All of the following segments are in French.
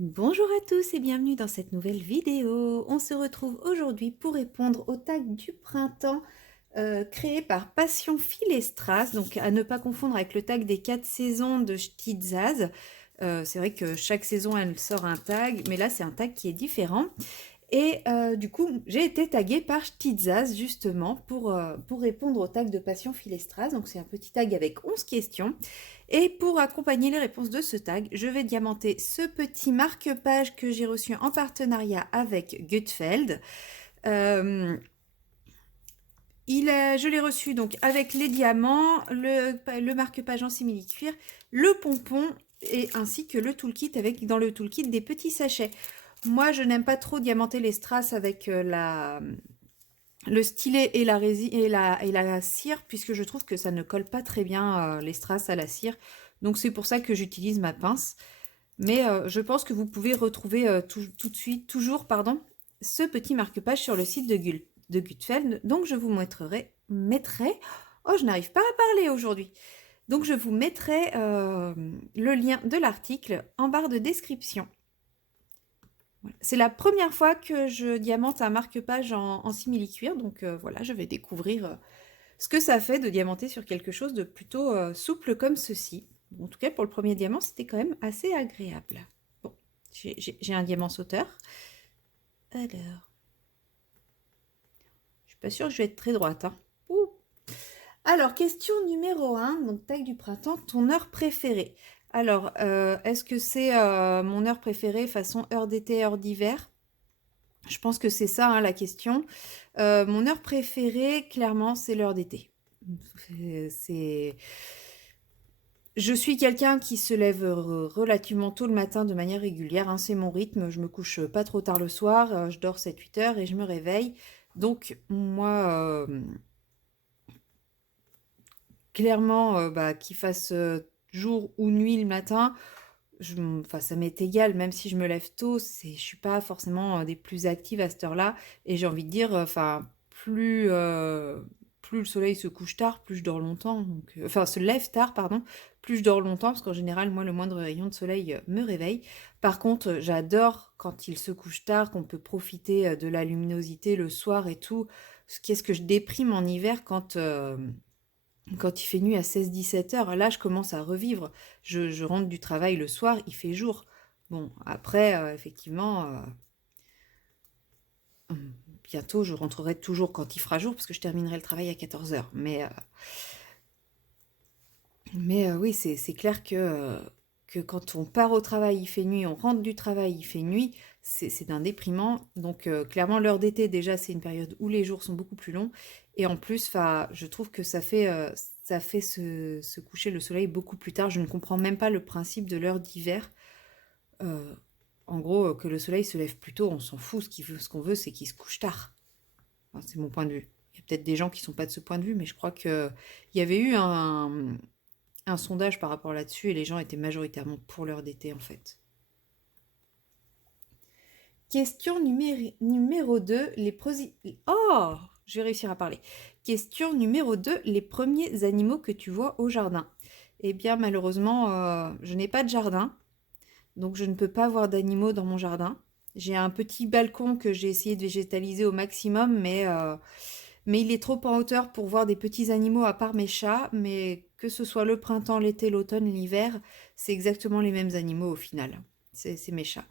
Bonjour à tous et bienvenue dans cette nouvelle vidéo. On se retrouve aujourd'hui pour répondre au tag du printemps créé par Passion Fil et Strass, donc à ne pas confondre avec le tag des 4 saisons de Stitzaz. C'est vrai que chaque saison elle sort un tag, mais là c'est un tag qui est différent. Et du coup, j'ai été taguée par Stitzaz justement pour répondre au tag de Passion Fil et Strass. Donc c'est un petit tag avec 11 questions. Et pour accompagner les réponses de ce tag, je vais diamanter ce petit marque-page que j'ai reçu en partenariat avec Gutfeld. Euh, je l'ai reçu donc avec les diamants, le marque-page en simili-cuir, le pompon et ainsi que le toolkit avec dans le toolkit des petits sachets. Moi, je n'aime pas trop diamanter les strass avec le stylet et la cire, puisque je trouve que ça ne colle pas très bien les strass à la cire. Donc c'est pour ça que j'utilise ma pince. Mais je pense que vous pouvez retrouver tout de suite, toujours, pardon, ce petit marque-page sur le site de Gutfeld. Donc je vous mettrai, oh je n'arrive pas à parler aujourd'hui. Donc je vous mettrai le lien de l'article en barre de description. Voilà. C'est la première fois que je diamante un marque-page en simili-cuir, donc voilà, je vais découvrir ce que ça fait de diamanter sur quelque chose de plutôt souple comme ceci. Bon, en tout cas, pour le premier diamant, c'était quand même assez agréable. Bon, j'ai un diamant sauteur. Alors, je suis pas sûre que je vais être très droite. Hein. Ouh. Alors, question numéro 1, donc tag du printemps, ton heure préférée. Alors, est-ce que c'est mon heure préférée façon heure d'été, heure d'hiver? Je pense que c'est ça hein, la question. Mon heure préférée, clairement, c'est l'heure d'été. C'est... Je suis quelqu'un qui se lève relativement tôt le matin de manière régulière. Hein, c'est mon rythme. Je me couche pas trop tard le soir. Je dors 7-8 heures et je me réveille. Donc, moi, clairement, bah, qu'il fasse jour ou nuit le matin, enfin, ça m'est égal, même si je me lève tôt, je suis pas forcément des plus actives à cette heure-là. Et j'ai envie de dire, enfin, plus le soleil se couche tard, plus je dors longtemps. Donc, enfin, se lève tard, pardon, plus je dors longtemps, parce qu'en général, moi, le moindre rayon de soleil me réveille. Par contre, j'adore quand il se couche tard, qu'on peut profiter de la luminosité le soir et tout. Qu'est-ce que je déprime en hiver quand il fait nuit à 16-17 heures, là, je commence à revivre. Je rentre du travail le soir, il fait jour. Bon, après, effectivement, bientôt, je rentrerai toujours quand il fera jour, parce que je terminerai le travail à 14 heures. Mais oui, c'est clair que quand on part au travail, il fait nuit, on rentre du travail, il fait nuit, c'est un déprimant. Donc, clairement, l'heure d'été, déjà, c'est une période où les jours sont beaucoup plus longs. Et en plus, je trouve que ça fait se coucher le soleil beaucoup plus tard. Je ne comprends même pas le principe de l'heure d'hiver. Euh, En gros, que le soleil se lève plus tôt, on s'en fout. Ce qu'on veut, c'est qu'il se couche tard. Enfin, c'est mon point de vue. Il y a peut-être des gens qui ne sont pas de ce point de vue, mais je crois qu'il y avait eu un sondage par rapport là-dessus et les gens étaient majoritairement pour l'heure d'été en fait. Question numéro 2, Oh, je vais réussir à parler. Question numéro 2, les premiers animaux que tu vois au jardin. Eh bien malheureusement, je n'ai pas de jardin, donc je ne peux pas voir d'animaux dans mon jardin. J'ai un petit balcon que j'ai essayé de végétaliser au maximum, mais il est trop en hauteur pour voir des petits animaux à part mes chats, mais que ce soit le printemps, l'été, l'automne, l'hiver, c'est exactement les mêmes animaux au final. C'est mes chats.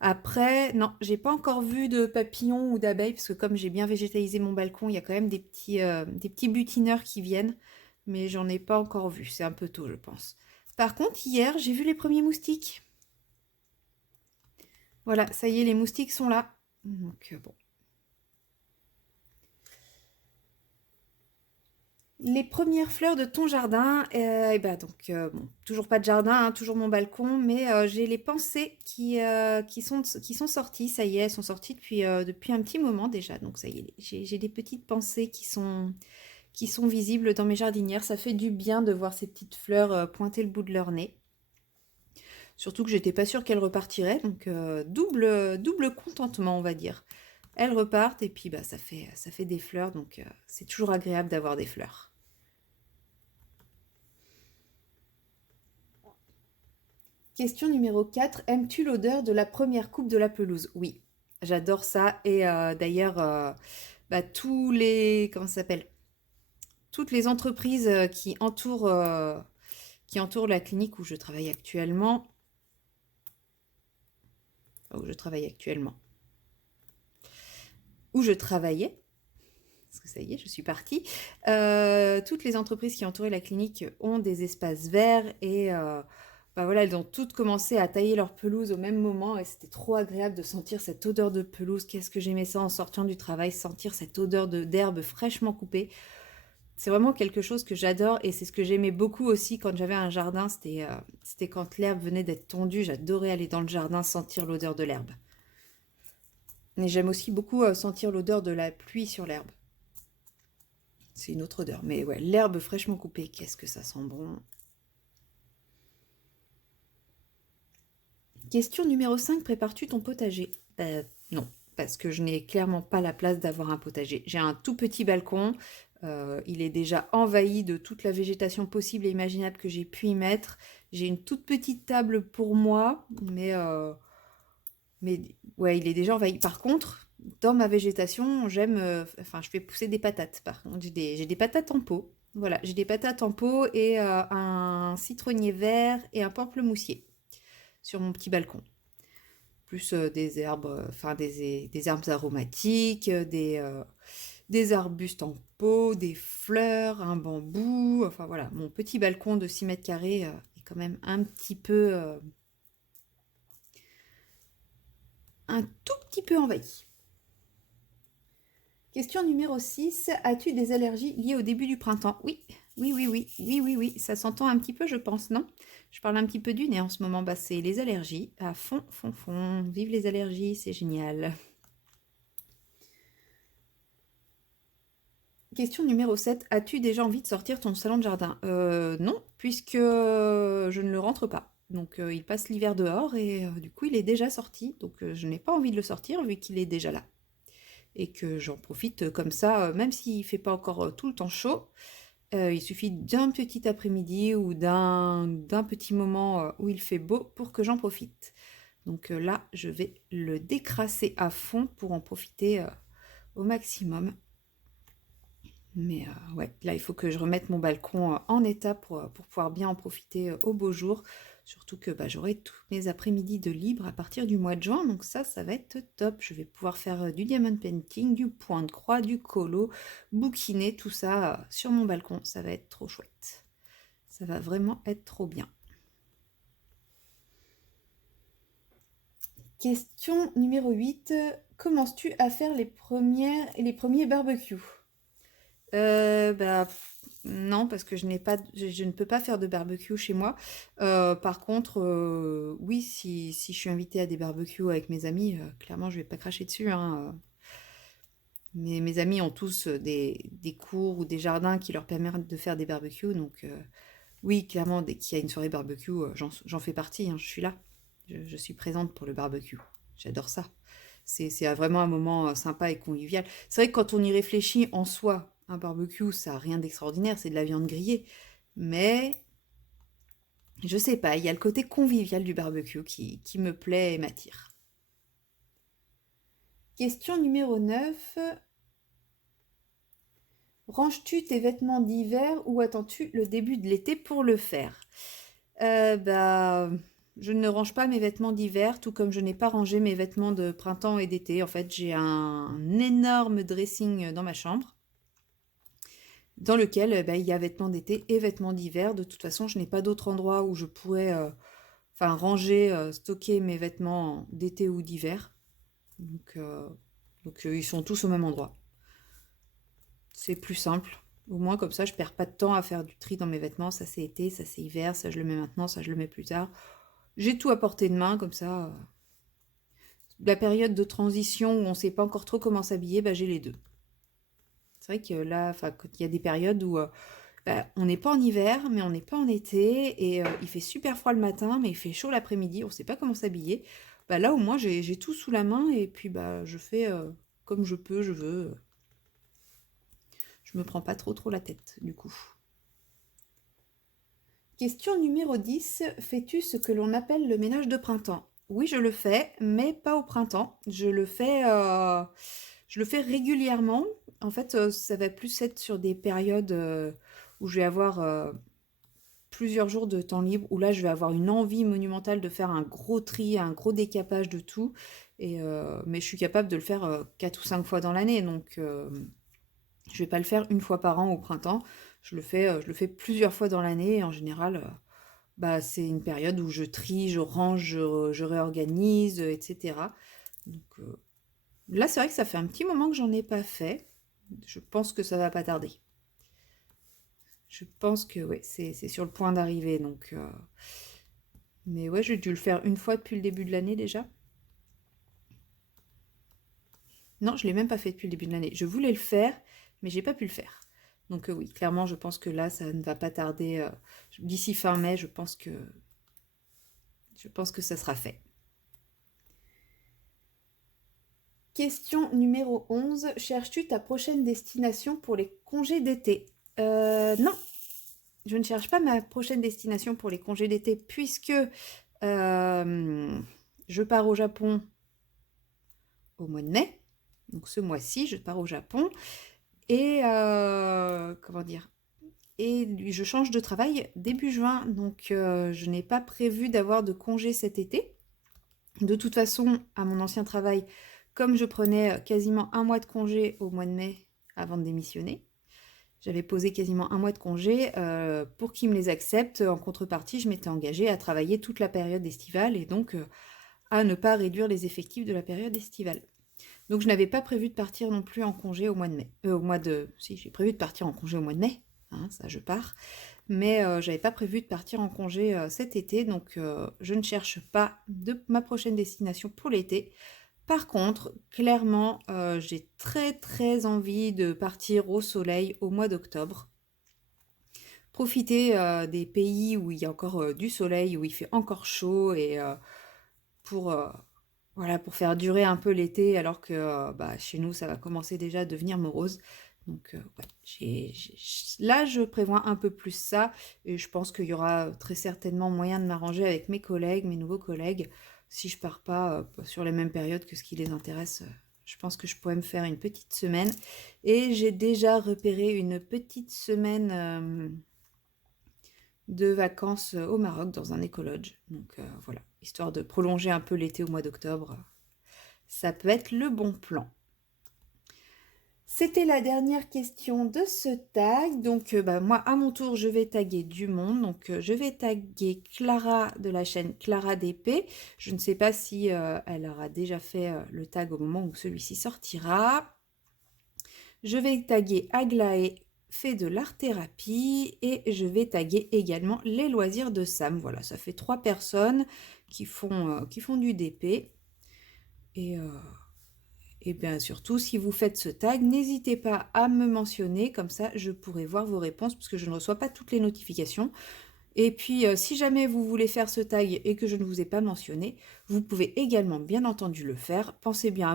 Après, non, j'ai pas encore vu de papillons ou d'abeilles, parce que comme j'ai bien végétalisé mon balcon, il y a quand même des petits butineurs qui viennent, mais j'en ai pas encore vu, c'est un peu tôt, je pense. Par contre, hier, j'ai vu les premiers moustiques. Voilà, ça y est, les moustiques sont là. Donc, bon. Les premières fleurs de ton jardin, et ben donc bon, toujours pas de jardin, hein, toujours mon balcon, mais j'ai les pensées qui sont sorties, ça y est, elles sont sorties depuis un petit moment déjà, donc ça y est, j'ai des petites pensées qui sont visibles dans mes jardinières, ça fait du bien de voir ces petites fleurs pointer le bout de leur nez, surtout que j'étais pas sûre qu'elles repartiraient, donc double contentement on va dire. Elles repartent et puis bah ça fait des fleurs, donc c'est toujours agréable d'avoir des fleurs. Question numéro 4. Aimes-tu l'odeur de la première coupe de la pelouse? Oui, j'adore ça. Et d'ailleurs, tous les, comment ça s'appelle? Toutes les entreprises qui entourent la clinique où je travaille actuellement, où je travaille actuellement, où je travaillais, parce que ça y est, je suis partie. Toutes les entreprises qui entouraient la clinique ont des espaces verts et voilà, elles ont toutes commencé à tailler leur pelouse au même moment et c'était trop agréable de sentir cette odeur de pelouse. Qu'est-ce que j'aimais ça en sortant du travail, sentir cette odeur d'herbe fraîchement coupée. C'est vraiment quelque chose que j'adore et c'est ce que j'aimais beaucoup aussi quand j'avais un jardin. C'était quand l'herbe venait d'être tondue. J'adorais aller dans le jardin, sentir l'odeur de l'herbe. Mais j'aime aussi beaucoup sentir l'odeur de la pluie sur l'herbe. C'est une autre odeur. Mais ouais, l'herbe fraîchement coupée, qu'est-ce que ça sent bon. Question numéro 5, prépares-tu ton potager? Non, parce que je n'ai clairement pas la place d'avoir un potager. J'ai un tout petit balcon, il est déjà envahi de toute la végétation possible et imaginable que j'ai pu y mettre. J'ai une toute petite table pour moi, mais ouais, il est déjà envahi. Par contre, dans ma végétation, je fais pousser des patates. Par contre, j'ai des patates en pot. Voilà, j'ai des patates en pot et un citronnier vert et un pamplemoussier sur mon petit balcon. Plus des herbes, des herbes aromatiques, des arbustes en pot, des fleurs, un bambou. Enfin voilà, mon petit balcon de 6 mètres carrés est quand même un tout petit peu envahi. Question numéro 6. As-tu des allergies liées au début du printemps? Oui, oui. Ça s'entend un petit peu, je pense, non? Je parle un petit peu du nez en ce moment. C'est les allergies. À fond. Vive les allergies, c'est génial. Question numéro 7. As-tu déjà envie de sortir ton salon de jardin? Non, puisque je ne le rentre pas. Donc il passe l'hiver dehors et du coup il est déjà sorti. Donc je n'ai pas envie de le sortir vu qu'il est déjà là. Et que j'en profite comme ça, même s'il ne fait pas encore tout le temps chaud. Il suffit d'un petit après-midi ou d'un petit moment où il fait beau pour que j'en profite. Donc là, je vais le décrasser à fond pour en profiter au maximum. Mais ouais, là, il faut que je remette mon balcon en état pour pouvoir bien en profiter au beau jour. Surtout que j'aurai tous mes après-midi de libre à partir du mois de juin. Donc ça va être top. Je vais pouvoir faire du diamond painting, du point de croix, du colo, bouquiner, tout ça sur mon balcon. Ça va être trop chouette. Ça va vraiment être trop bien. Question numéro 8. Commences-tu à faire les premiers barbecues? Non, parce que je ne peux pas faire de barbecue chez moi. Par contre, oui, si je suis invitée à des barbecues avec mes amis, clairement, je vais pas cracher dessus, hein. Mes amis ont tous des cours ou des jardins qui leur permettent de faire des barbecues. Donc, oui, clairement, dès qu'il y a une soirée barbecue, j'en fais partie, hein, je suis là. Je suis présente pour le barbecue. J'adore ça. C'est vraiment un moment sympa et convivial. C'est vrai que quand on y réfléchit en soi, un barbecue, ça n'a rien d'extraordinaire, c'est de la viande grillée. Mais je sais pas, il y a le côté convivial du barbecue qui me plaît et m'attire. Question numéro 9. Ranges-tu tes vêtements d'hiver ou attends-tu le début de l'été pour le faire? Euh, bah, je ne range pas mes vêtements d'hiver, tout comme je n'ai pas rangé mes vêtements de printemps et d'été. En fait, j'ai un énorme dressing dans ma chambre, dans lequel il y a vêtements d'été et vêtements d'hiver. De toute façon, je n'ai pas d'autre endroit où je pourrais ranger, stocker mes vêtements d'été ou d'hiver. Donc, ils sont tous au même endroit. C'est plus simple. Au moins, comme ça, je perds pas de temps à faire du tri dans mes vêtements. Ça, c'est été, ça, c'est hiver, ça, je le mets maintenant, ça, je le mets plus tard. J'ai tout à portée de main, comme ça. La période de transition où on ne sait pas encore trop comment s'habiller, j'ai les deux. C'est vrai que là, quand il y a des périodes où on n'est pas en hiver, mais on n'est pas en été, et il fait super froid le matin, mais il fait chaud l'après-midi, on ne sait pas comment s'habiller. Là, au moins, j'ai tout sous la main, et puis je fais comme je peux, je veux. Je me prends pas trop la tête, du coup. Question numéro 10. Fais-tu ce que l'on appelle le ménage de printemps? Oui, je le fais, mais pas au printemps. Je le fais régulièrement. En fait, ça va plus être sur des périodes où je vais avoir plusieurs jours de temps libre, où là, je vais avoir une envie monumentale de faire un gros tri, un gros décapage de tout. Mais je suis capable de le faire 4 ou 5 fois dans l'année, donc je vais pas le faire une fois par an au printemps. Je le fais plusieurs fois dans l'année et en général, bah, c'est une période où je trie, je range, je réorganise, etc. Donc là, c'est vrai que ça fait un petit moment que j'en ai pas fait. Je pense que ça va pas tarder. Je pense que ouais, c'est sur le point d'arriver. Donc, mais ouais, j'ai dû le faire une fois depuis le début de l'année déjà. Non, je l'ai même pas fait depuis le début de l'année. Je voulais le faire, mais j'ai pas pu le faire. Donc oui, clairement, je pense que là, ça ne va pas tarder. D'ici fin mai, je pense que ça sera fait. Question numéro 11. Cherches-tu ta prochaine destination pour les congés d'été? Non, je ne cherche pas ma prochaine destination pour les congés d'été puisque je pars au Japon au mois de mai. Donc ce mois-ci, je pars au Japon. Et comment dire? Et je change de travail début juin. Donc je n'ai pas prévu d'avoir de congés cet été. De toute façon, à mon ancien travail, comme je prenais quasiment un mois de congé au mois de mai avant de démissionner, j'avais posé quasiment un mois de congé pour qu'ils me les acceptent. En contrepartie, je m'étais engagée à travailler toute la période estivale et donc à ne pas réduire les effectifs de la période estivale. Donc je n'avais pas prévu de partir non plus en congé au mois de mai. Si, j'ai prévu de partir en congé au mois de mai, hein, ça je pars. Mais j'avais pas prévu de partir en congé cet été, donc je ne cherche pas ma prochaine destination pour l'été. Par contre, clairement, j'ai très très envie de partir au soleil au mois d'octobre. Profiter des pays où il y a encore du soleil, où il fait encore chaud et pour, voilà, pour faire durer un peu l'été alors que bah, chez nous ça va commencer déjà à devenir morose. Donc ouais, là je prévois un peu plus ça et je pense qu'il y aura très certainement moyen de m'arranger avec mes collègues, mes nouveaux collègues, si je pars pas sur les mêmes périodes que ce qui les intéresse. Je pense que je pourrais me faire une petite semaine et j'ai déjà repéré une petite semaine de vacances au Maroc dans un écologe. Donc voilà, histoire de prolonger un peu l'été au mois d'octobre, ça peut être le bon plan. C'était la dernière question de ce tag. Donc bah, moi à mon tour je vais taguer du monde. Donc je vais taguer Clara de la chaîne Clara DP. Je ne sais pas si elle aura déjà fait le tag au moment où celui-ci sortira. Je vais taguer Aglaé fait de l'art-thérapie et je vais taguer également les loisirs de Sam. Voilà, ça fait 3 personnes qui font du DP. Et bien surtout, si vous faites ce tag, n'hésitez pas à me mentionner, comme ça je pourrai voir vos réponses parce que je ne reçois pas toutes les notifications. Et puis si jamais vous voulez faire ce tag et que je ne vous ai pas mentionné, vous pouvez également bien entendu le faire. Pensez bien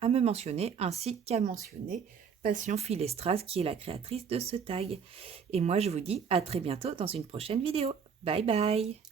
à me mentionner ainsi qu'à mentionner Passion Philestras qui est la créatrice de ce tag. Et moi je vous dis à très bientôt dans une prochaine vidéo. Bye bye!